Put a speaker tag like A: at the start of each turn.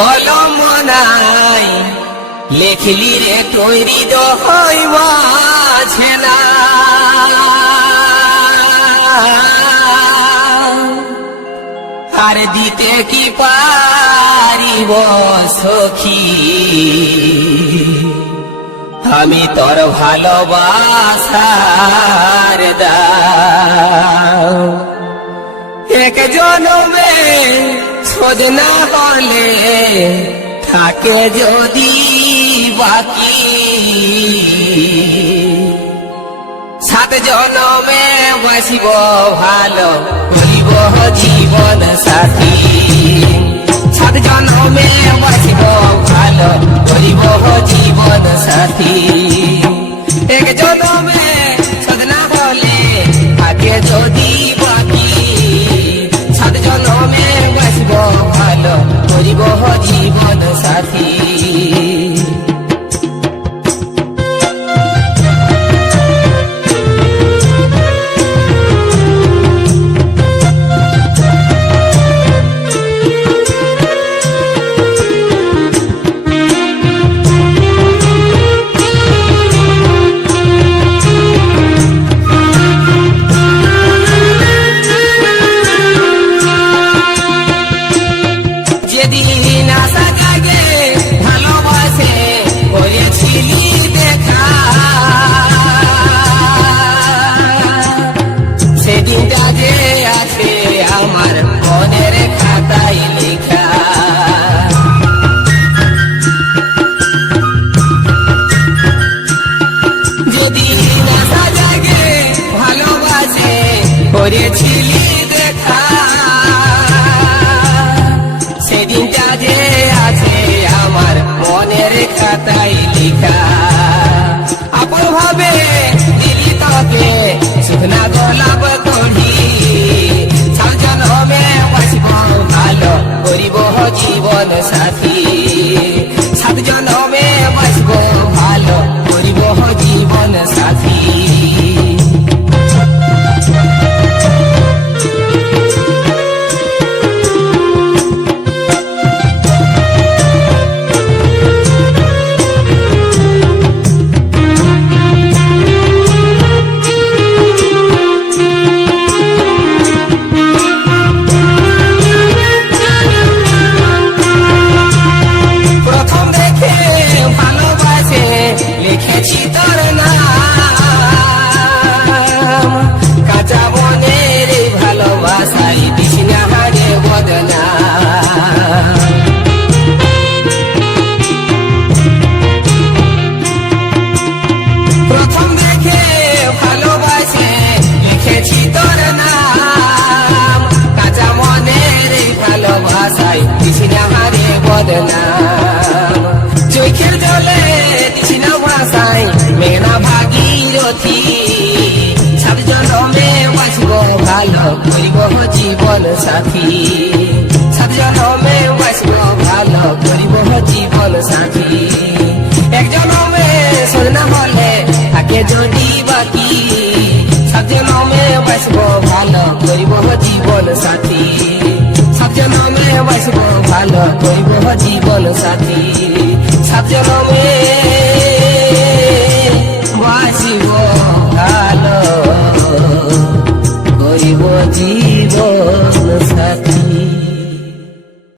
A: কলম নাই। লেখলি রে তৈরি দহইব ছেনা আর দিতে কি পারিব সখী? আমি তোর ভালোবাসার দাও। এক জনমে সোজ না হলে থাকে যদি বাকি। সাত জনমে বাসিব ভালো করিব জীবন সাথী। সাত জনমে বাসিব ভালো করিব জীবন সাথী। এক জনমে সদনা হলে, থাকে যদি করেছিলি দেখা। সেদিনটা যে আছে আমার মনের খাতায় লেখা। আপন ভাবে দিলি তোকে শুকনা গোলাপ বাসিব ভালো করিব জীবন সাথী। হারে বদনাম চোখের জলে কৃষ্ণ ভাষায় মেঘনা ভাগীরথী সব জনমে বাসব ভালো করিব জীবন সাথী সব জনমে বাসব ভালো করিব জীবন সাথী এক জনমে সোনা হলে থাকে যদি বাকি সব জনমে বাসব ভালো করিব জীবন সাথী ভালো কইব জীবন সাথী সাথে জনমে